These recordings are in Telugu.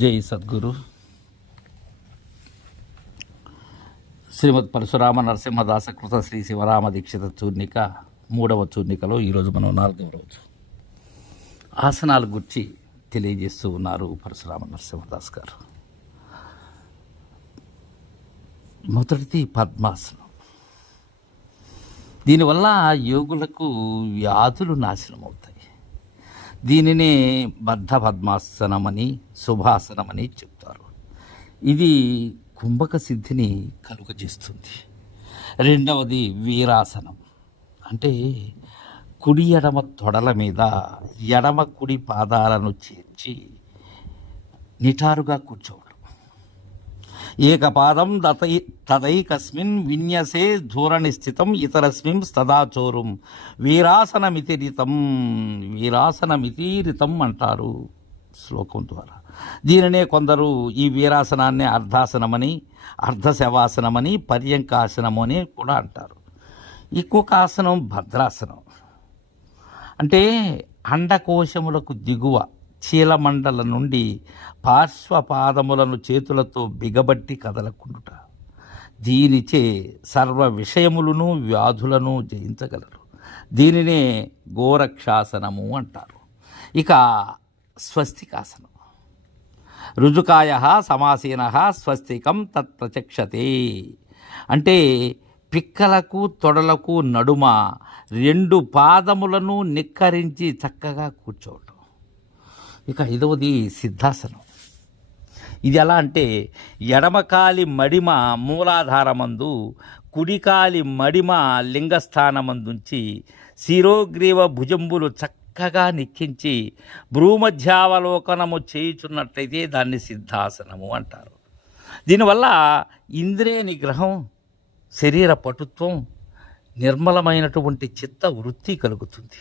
జై సద్గురు. శ్రీమద్ పరశురామ నరసింహదాసకృత శ్రీ శివరామ దీక్షిత చూర్ణిక 3వ చూర్ణికలో ఈరోజు మనం 4వ రోజు ఆసనాల గురించి తెలియజేస్తూ ఉన్నారు పరశురామ నరసింహదాస్ గారు. మొదటిది పద్మాసనం. దీనివల్ల యోగులకు వ్యాధులు నాశనం అవుతాయి. దీనినే బద్ధ పద్మాసనమని శుభాసనమని చెప్తారు. ఇది కుంభక సిద్ధిని కలుగజేస్తుంది. రెండవది వీరాసనం. అంటే కుడి ఎడమ తొడల మీద ఎడమ కుడి పాదాలను చేర్చి నిటారుగా కూర్చోవడం. ఏకపాదం తదైకస్మిన్ విన్యసే ధోరణి స్థితం ఇతరస్మిన్ స్తదాచోరం వీరాసనమితీరితం అంటారు శ్లోకం ద్వారా. దీనినే కొందరు ఈ వీరాసనాన్ని అర్ధాసనమని, అర్ధశవాసనమని, పర్యంకాసనము అని కూడా అంటారు. ఇంకొక ఆసనం భద్రాసనం. అంటే అండకోశములకు దిగువ చీలమండల నుండి పార్శ్వపాదములను చేతులతో బిగబట్టి కదలకుండుట. దీనిచే సర్వ విషయములను వ్యాధులను జయించగలరు. దీనినే గోరక్షాసనము అంటారు. ఇక స్వస్తికాసనం. రుజుకాయ సమాసీన స్వస్తికం తత్ప్రచక్షతే. అంటే పిక్కలకు తొడలకు నడుమ 2 పాదములను నిక్కరించి చక్కగా కూర్చోవటం. ఇక 5వది సిద్ధాసనం. ఇది ఎలా అంటే ఎడమకాలి మడిమ మూలాధారమందు, కుడికాలి మడిమ లింగస్థానమందుంచి శిరోగ్రీవ భుజంబులు చక్కగా నిక్కించి భ్రూమధ్యావలోకనము చేయుచున్నట్లయితే దాన్ని సిద్ధాసనము అంటారు. దీనివల్ల ఇంద్రియ నిగ్రహం, శరీర పటుత్వం, నిర్మలమైనటువంటి చిత్త వృత్తి కలుగుతుంది.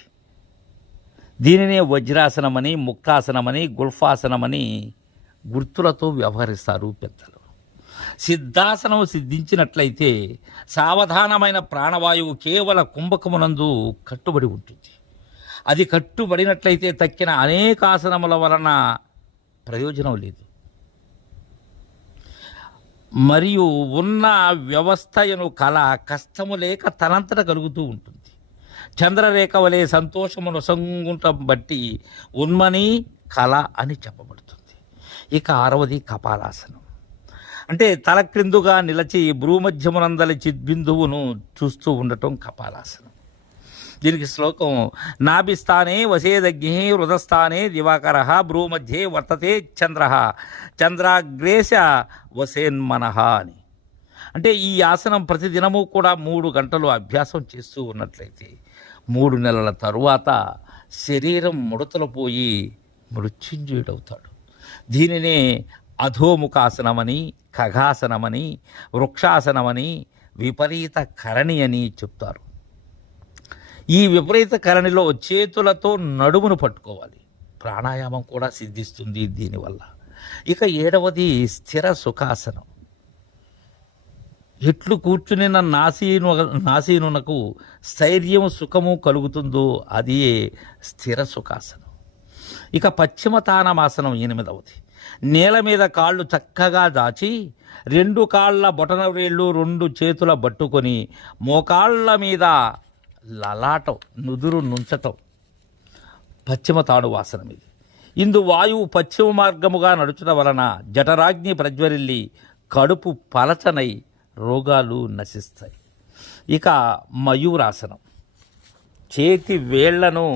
దీనినే వజ్రాసనమని, ముక్తాసనమని, గుల్ఫాసనమని గుర్తులతో వ్యవహరిస్తారు పెద్దలు. సిద్ధాసనం సిద్ధించినట్లయితే సావధానమైన ప్రాణవాయువు కేవల కుంభకమునందు కట్టుబడి ఉంటుంది. అది కట్టుబడినట్లయితే తక్కిన అనేక ఆసనముల వలన ప్రయోజనం లేదు. మరియు ఉన్న వ్యవస్థయను కల కష్టము లేక తనంతట కలుగుతూ ఉంటుంది. చంద్రరేఖ వలె సంతోషమును సంగుంటం బట్టి ఉన్మని కళ అని చెప్పబడుతుంది. ఇక 6వది కపాలాసనం. అంటే తల క్రిందుగా నిలచి భ్రూమధ్యమునందలి చిద్బిందువును చూస్తూ ఉండటం కపాలాసనం. దీనికి శ్లోకం నాభిస్థానే వసేదగ్ని హృదస్థానే దివాకర భ్రూమధ్యే వర్తతే చంద్రాగ్రేశ వసేన్మనః అని. అంటే ఈ ఆసనం ప్రతిదినము కూడా 3 గంటలు అభ్యాసం చేస్తూ ఉన్నట్లయితే 3 నెలల తరువాత శరీరం ముడతలు పోయి మృత్యుంజయుడవుతాడు. దీనినే అధోముఖాసనమని, ఖగాసనమని, వృక్షాసనమని, విపరీత కరణి అని చెప్తారు. ఈ విపరీత కరణిలో చేతులతో నడుమును పట్టుకోవాలి. ప్రాణాయామం కూడా సిద్ధిస్తుంది దీనివల్ల. ఇక 7వది స్థిర సుఖాసనం. ఎట్లు కూర్చుని నాసీనునకు స్థైర్యము సుఖము కలుగుతుందో అది స్థిర సుఖాసనం. ఇక పశ్చిమ తానమాసనం 8వది. నేల మీద కాళ్ళు చక్కగా దాచి 2 కాళ్ళ బొటన వేళ్ళు 2 చేతుల పట్టుకొని మోకాళ్ళ మీద లలాటం నుదురు నుంచటం పశ్చిమ తాడువాసనం. ఇది ఇందు వాయువు పశ్చిమ మార్గముగా నడుచడం వలన జఠరాగ్ని ప్రజ్వరిల్లి కడుపు పలచనై రోగాలు నశిస్తాయి. ఇక మయూరాసనం. చేతి వేళ్లను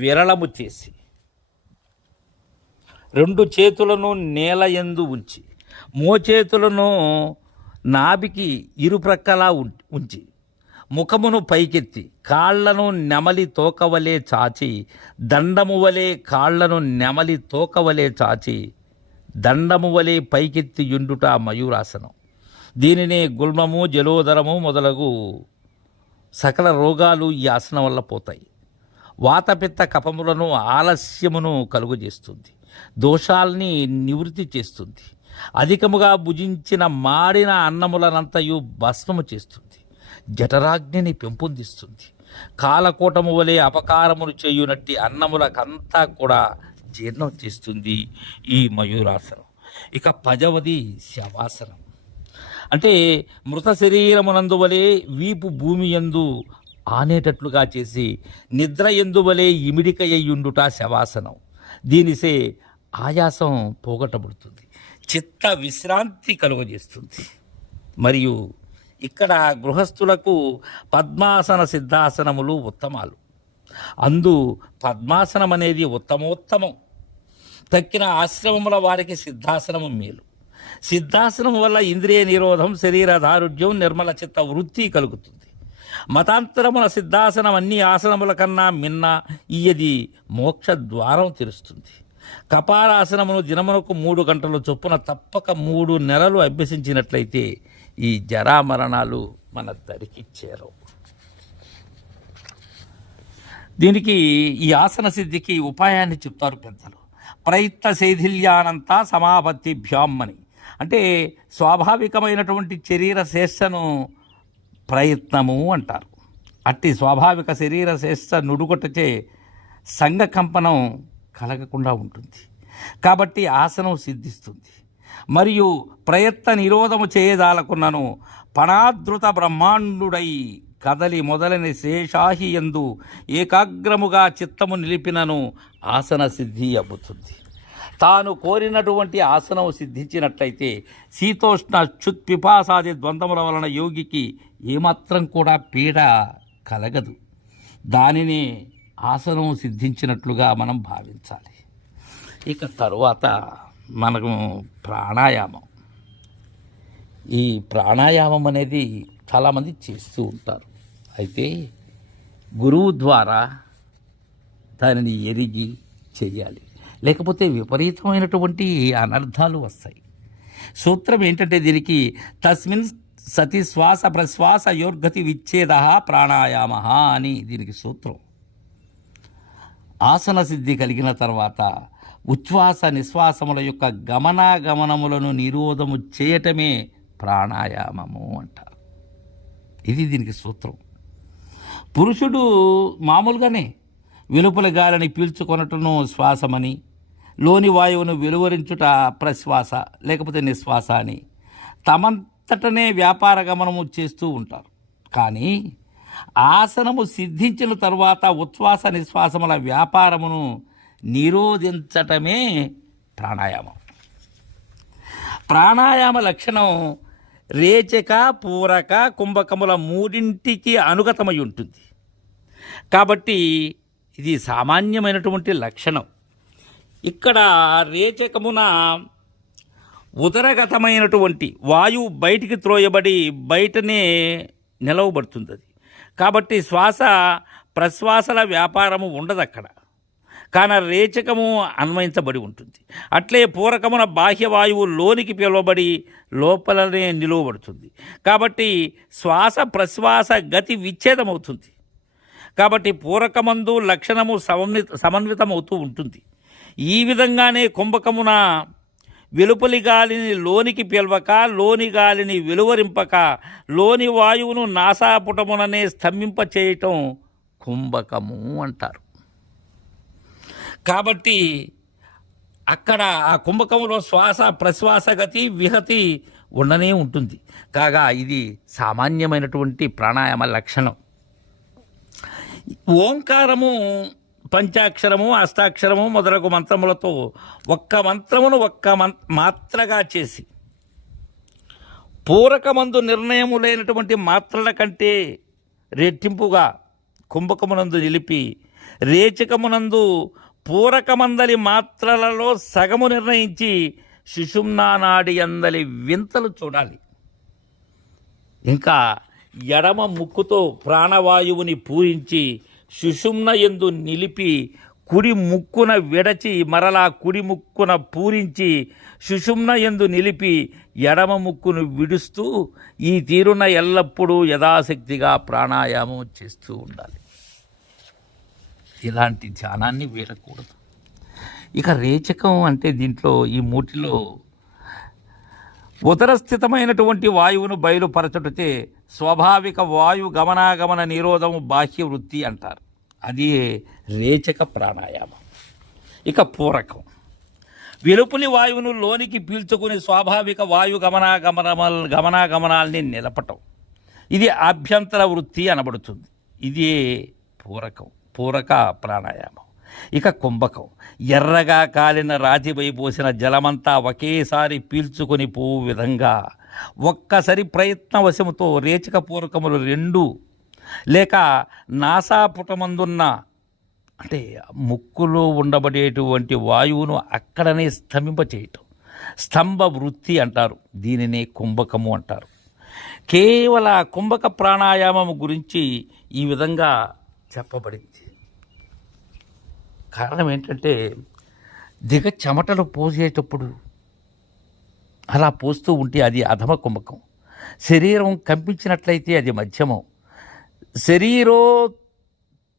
విరళము చేసి 2 చేతులను నేల యందు ఉంచి మోచేతులను నాభికి ఇరుప్రక్కలా ఉంచి ముఖమును పైకెత్తి కాళ్లను నెమలి తోకవలే చాచి దండము వలె కాళ్లను నెమలి తోకవలే చాచి దండము వలె పైకెత్తి యుండుట మయూరాసనం. దీనినే గుల్మము, జలోదరము మొదలగు సకల రోగాలు ఈ ఆసనం వల్ల పోతాయి. వాతపిత్త కఫములను ఆలస్యమును కలుగజేస్తుంది. దోషాల్ని నివృత్తి చేస్తుంది. అధికముగా భుజించిన మాడిన అన్నములనంతయు భస్మము చేస్తుంది. జఠరాగ్నిని పెంపొందిస్తుంది. కాలకోటము వలె అపకారములు చేయునట్టి అన్నములకంతా కూడా జీర్ణం చేస్తుంది ఈ మయూరాసనం. ఇక 10వది శవాసనం. అంటే మృత శరీరమునందు వలె వీపు భూమి యందు ఆనేటట్లుగా చేసి నిద్ర యందు వలె ఇమిడికయ్యుండుట శవాసనం. దీనిసే ఆయాసం పోగొట్టబడుతుంది, చిత్త విశ్రాంతి కలుగజేస్తుంది. మరియు ఇక్కడ గృహస్థులకు పద్మాసన సిద్ధాసనములు ఉత్తమాలు. అందు పద్మాసనం అనేది ఉత్తమోత్తమం. తక్కిన ఆశ్రమముల వారికి సిద్ధాసనము మేలు. సిద్ధాసనం వల్ల ఇంద్రియ నిరోధం, శరీర దారుఢ్యం, నిర్మల చిత్త వృత్తి కలుగుతుంది. మతాంతరముల సిద్ధాసనం అన్ని ఆసనముల కన్నా మిన్న ఇయ్యది మోక్ష ద్వారం తెరుస్తుంది. కపాలాసనమును దినమునకు 3 గంటల చొప్పున తప్పక 3 నెలలు అభ్యసించినట్లయితే ఈ జరామరణాలు మన దరికి చేరవు. దీనికి ఈ ఆసన సిద్ధికి ఉపాయాన్ని చెప్తారు పెద్దలు. ప్రయత్న శైథిల్యానంత సమాపత్తిభ్యాం అని. అంటే స్వాభావికమైనటువంటి శరీర శేషను ప్రయత్నము అంటారు. అట్టి స్వాభావిక శరీర శేష నుడుగొట్టచే సంఘకంపనం కలగకుండా ఉంటుంది. కాబట్టి ఆసనం సిద్ధిస్తుంది. మరియు ప్రయత్న నిరోధము చేయదాలకున్నను పణాదృత బ్రహ్మాండుడై కదలి మొదలని శేషాహి యందు ఏకాగ్రముగా చిత్తము నిలిపినను ఆసన సిద్ధి అబ్బుతుంది. తాను కోరినటువంటి ఆసనం సిద్ధించినట్లయితే శీతోష్ణ చుత్పిపాసాది ద్వంద్వముల వలన యోగికి ఏమాత్రం కూడా పీడ కలగదు. దానిని ఆసనం సిద్ధించినట్లుగా మనం భావించాలి. ఇక తరువాత మనకు ప్రాణాయామం. ఈ ప్రాణాయామం అనేది చాలామంది చేస్తూ ఉంటారు. అయితే గురువు ద్వారా దానిని ఎరిగి చేయాలి, లేకపోతే విపరీతమైనటువంటి అనర్థాలు వస్తాయి. సూత్రం ఏంటంటే దీనికి తస్మిన్ సతి శ్వాస ప్రశ్వాస యోర్గతి విచ్ఛేద ప్రాణాయామ అని దీనికి సూత్రం. ఆసన సిద్ధి కలిగిన తర్వాత ఉచ్ఛ్వాస నిశ్వాసముల యొక్క గమనాగమనములను నిరోధము చేయటమే ప్రాణాయామము అంటారు. ఇది దీనికి సూత్రం. పురుషుడు మామూలుగానే వెలుపల గాలిని పీల్చుకొనటను శ్వాసమని, లోని వాయువును వెలువరించుట ప్రశ్వాస లేకపోతే నిశ్వాస అని తమంతటనే వ్యాపార గమనము చేస్తూ ఉంటారు. కానీ ఆసనము సిద్ధించిన తరువాత ఉచ్ఛ్వాస నిశ్వాసముల వ్యాపారమును నిరోధించటమే ప్రాణాయామం. ప్రాణాయామ లక్షణం రేచక, పూరక, కుంభకముల 3ంటికి అనుగతమై ఉంటుంది. కాబట్టి ఇది సామాన్యమైనటువంటి లక్షణం. ఇక్కడ రేచకమున ఉదరగతమైనటువంటి వాయువు బయటికి త్రోయబడి బయటనే నిలవబడుతుంది. అది కాబట్టి శ్వాస ప్రశ్వాసల వ్యాపారము ఉండదు అక్కడ, కానీ రేచకము అన్వయించబడి ఉంటుంది. అట్లే పూరకమున బాహ్యవాయువు లోనికి పిలువబడి లోపలనే నిలువబడుతుంది. కాబట్టి శ్వాస ప్రశ్వాస గతి విచ్ఛేదమవుతుంది. కాబట్టి పూరకమందు లక్షణము సమన్వితమవుతూ ఉంటుంది. ఈ విధంగానే కుంభకమున వెలుపలి గాలిని లోనికి పిలవక, లోని గాలిని వెలువరింపక, లోని వాయువును నాసాపుటముననే స్తంభింప చేయటం కుంభకము అంటారు. కాబట్టి అక్కడ ఆ కుంభకంలో శ్వాస ప్రశ్వాస గతి విహతి ఉండనే ఉంటుంది. కాగా ఇది సామాన్యమైనటువంటి ప్రాణాయామ లక్షణం. ఓంకారము, పంచాక్షరము, అష్టాక్షరము మొదలగు మంత్రములతో ఒక్క మంత్రమును మాత్రగా చేసి పూరకమందు నిర్ణయము లేనటువంటి మాత్రల కంటే రెట్టింపుగా కుంభకమునందు నిలిపి రేచకమునందు పూరకమందలి మాత్రలలో సగము నిర్ణయించి సుషుమ్నా నాడి అందలి వింతలు చూడాలి. ఇంకా ఎడమ ముక్కుతో ప్రాణవాయువుని పూరించి సుషుమ్న యందు నిలిపి కుడి ముక్కున విడచి మరలా కుడి ముక్కున పూరించి సుషుమ్న యందు నిలిపి ఎడమ ముక్కును విడుస్తూ ఈ తీరున ఎల్లప్పుడూ యథాశక్తిగా ప్రాణాయామం చేస్తూ ఉండాలి. ఇలాంటి ధ్యానాన్ని వీడకూడదు. ఇక రేచకం అంటే దీంట్లో ఈ మూటిలో ఉదరస్థితమైనటువంటి వాయువును బయలుపరచుటచే స్వాభావిక వాయు గమనాగమన నిరోధము బాహ్య వృత్తి అంటారు. అది రేచక ప్రాణాయామం. ఇక పూరకం వెలుపలి వాయువును లోనికి పీల్చుకుని స్వాభావిక వాయు గమనాగమనాల్ని నిలపటం, ఇది ఆభ్యంతర వృత్తి అనబడుతుంది. ఇదే పూరక ప్రాణాయామం. ఇక కుంభకం ఎర్రగా కాలిన రాతిపై పోసిన జలమంతా ఒకేసారి పీల్చుకొని పోవు విధంగా ఒక్కసారి ప్రయత్నవశముతో రేచక పూరకములు 2 లేక నాసాపుటమందున్న అంటే ముక్కులో ఉండబడేటువంటి వాయువును అక్కడనే స్తంభింపచేయటం స్తంభ వృత్తి అంటారు. దీనినే కుంభకము అంటారు. కేవల కుంభక ప్రాణాయామం గురించి ఈ విధంగా చెప్పబడింది. కారణం ఏంటంటే చెమటలు పోసేటప్పుడు అలా పోస్తూ ఉంటే అది అధమ కుంభకం, శరీరం కంపించినట్లయితే అది మధ్యమం, శరీరో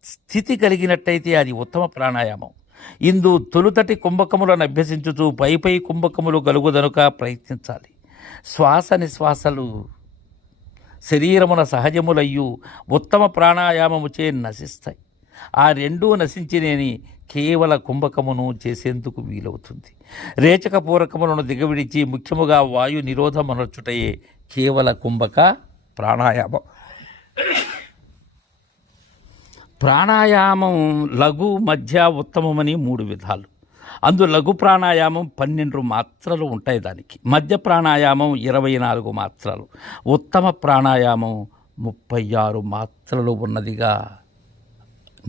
స్థితి కలిగినట్టయితే అది ఉత్తమ ప్రాణాయామం. ఇందు తొలుతటి కుంభకములను అభ్యసించుచు పై కుంభకములు కలుగుదనుక ప్రయత్నించాలి. శ్వాస నిశ్వాసలు శరీరమున సహజములయ్యు ఉత్తమ ప్రాణాయామముచే నశిస్తాయి. ఆ 2 నశించినేని కేవల కుంభకమును చేసేందుకు వీలవుతుంది. రేచక పూరకములను దిగవిడిచి ముఖ్యముగా వాయు నిరోధమనర్చుటయే కేవల కుంభక ప్రాణాయామం. ప్రాణాయామం లఘు మధ్య ఉత్తమమని 3 విధాలు. అందు లఘు ప్రాణాయామం 12 మాత్రలు ఉంటాయి, దానికి మధ్య ప్రాణాయామం 24 మాత్రలు, ఉత్తమ ప్రాణాయామం 36 మాత్రలు ఉన్నదిగా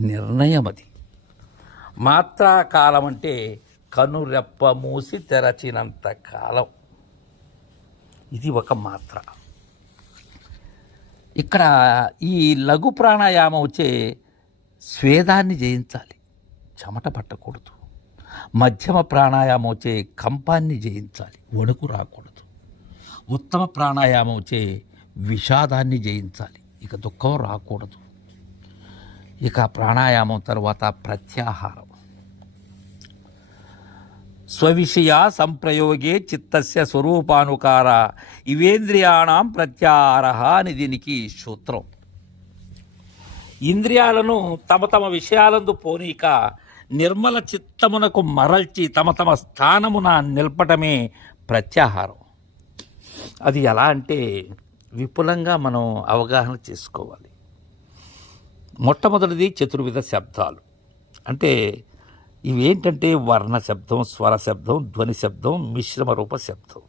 నిర్ణయం. అది మాత్రాకాలం అంటే కనురెప్ప మూసి తెరచినంత కాలం, ఇది ఒక మాత్ర. ఇక్కడ ఈ లఘు ప్రాణాయామం వచ్చే స్వేదాన్ని జయించాలి, చెమట పట్టకూడదు. మధ్యమ ప్రాణాయామం వచ్చే కంపాన్ని జయించాలి, వణుకు రాకూడదు. ఉత్తమ ప్రాణాయామం వచ్చే విషాదాన్ని జయించాలి, ఇక దుఃఖం రాకూడదు. ఇక ప్రాణాయామం తర్వాత ప్రత్యాహారం. స్వవిషయ సంప్రయోగే చిత్తస్య స్వరూపానుకార ఇవేంద్రియాణం ప్రత్యాహార అని దీనికి సూత్రం. ఇంద్రియాలను తమ విషయాలందు పోనీక నిర్మల చిత్తమునకు మరల్చి తమ స్థానమున నిలపటమే ప్రత్యాహారం. అది ఎలా అంటే విపులంగా మనం అవగాహన చేసుకోవాలి. మొట్టమొదటిది చతుర్విధ శబ్దాలు. అంటే ఇవేంటంటే వర్ణ శబ్దం, స్వర శబ్దం, ధ్వని శబ్దం, మిశ్రమ రూప శబ్దం.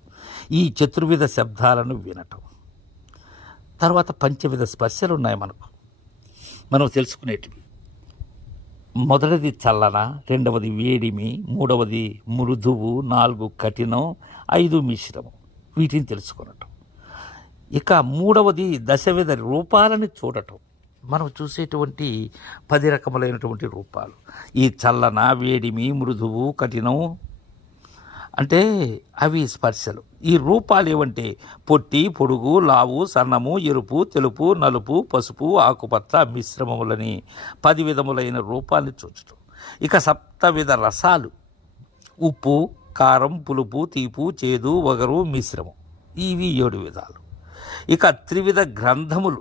ఈ చతుర్విధ శబ్దాలను వినటం. తర్వాత పంచవిధ స్పర్శలు ఉన్నాయి మనం తెలుసుకునేటివి. మొదటిది చల్లన, రెండవది వేడిమి, మూడవది మృదువు, 4 కఠినం, 5 మిశ్రమం. వీటిని తెలుసుకునటం. ఇక మూడవది దశవిధ రూపాలని చూడటం. మనం చూసేటువంటి 10 రకములైనటువంటి రూపాలు. ఈ చల్లన, వేడిమి, మృదువు, కఠినం అంటే అవి స్పర్శలు. ఈ రూపాలు ఏవంటే పొట్టి, పొడుగు, లావు, సన్నము, ఎరుపు, తెలుపు, నలుపు, పసుపు, ఆకుపచ్చ మిశ్రమములని 10 విధములైన రూపాన్ని చూచటం. ఇక 7 విధ రసాలు: ఉప్పు, కారం, పులుపు, తీపు, చేదు, వగరు, మిశ్రమం. ఇవి 7 విధాలు. ఇక 3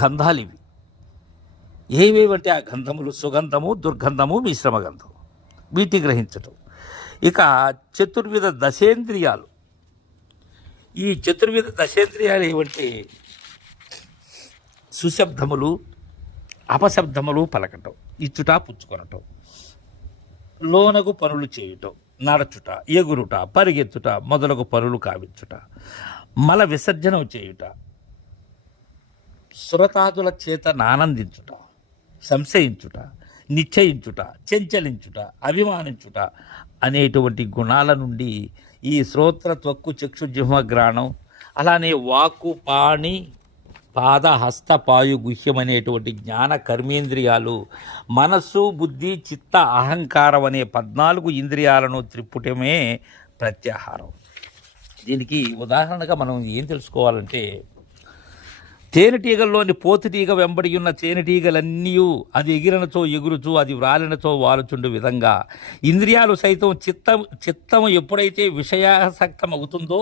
గంధాలు. ఇవి ఏవేవంటే ఆ గంధములు సుగంధము, దుర్గంధము, మిశ్రమ గంధము. వీటిని గ్రహించటం. ఇక 4 దశేంద్రియాలు. ఈ 4 దశేంద్రియాలు ఏమంటే సుశబ్దములు, అపశబ్దములు పలకటం, ఇచ్చుట, పుచ్చుకొనటం, లోనగు పనులు చేయటం, నడచుట, ఎగురుట, పరిగెత్తుట మొదలగు పనులు కావించుట, మల విసర్జనం చేయుట, సురతాదుల చేత ఆనందించుట, సంశయించుట, నిశ్చయించుట, చెంచలించుట, అభిమానించుట అనేటువంటి గుణాల నుండి ఈ శ్రోత్ర, త్వక్కు, చక్షు, జిహ్వ, గ్రాణం, అలానే వాక్కు, పాణి, పాద, హస్త, పాయు, గుహ్యం అనేటువంటి జ్ఞాన కర్మేంద్రియాలు, మనస్సు, బుద్ధి, చిత్త, అహంకారం అనే 14 ఇంద్రియాలను త్రిప్పుటమే ప్రత్యాహారం. దీనికి ఉదాహరణగా మనం ఏం తెలుసుకోవాలంటే, తేనెటీగల్లోని పోతుటీగ వెంబడి ఉన్న తేనెటీగలన్నీ అది ఎగిరినచో ఎగురుచు, అది వ్రాలినచో వాలుచుండు విధంగా ఇంద్రియాలు సైతం చిత్తము ఎప్పుడైతే విషయాసక్తం అవుతుందో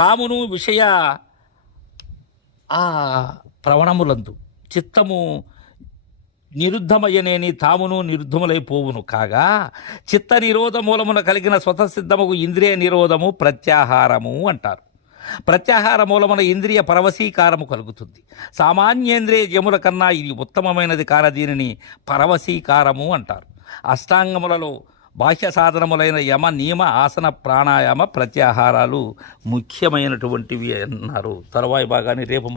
తామును విషయ ఆ ప్రవణములందు చిత్తము నిరుద్ధమయ్యనేని తామును నిరుద్ధములైపోవును కాగా చిత్త నిరోధ మూలమున కలిగిన స్వతసిద్ధముకు ఇంద్రియ నిరోధము ప్రత్యాహారము అంటారు. ప్రత్యాహార మూలమున ఇంద్రియ పరవశీకారము కలుగుతుంది. సామాన్యేంద్రియ జముల కన్నా ఇది ఉత్తమమైనది కాన దీనిని పరవశీకారము అంటారు. అష్టాంగములలో బాహ్య సాధనములైన యమ నియమ ఆసన ప్రాణాయామ ప్రత్యాహారాలు ముఖ్యమైనటువంటివి అన్నారు. తరువాయి భాగాన్ని రేపు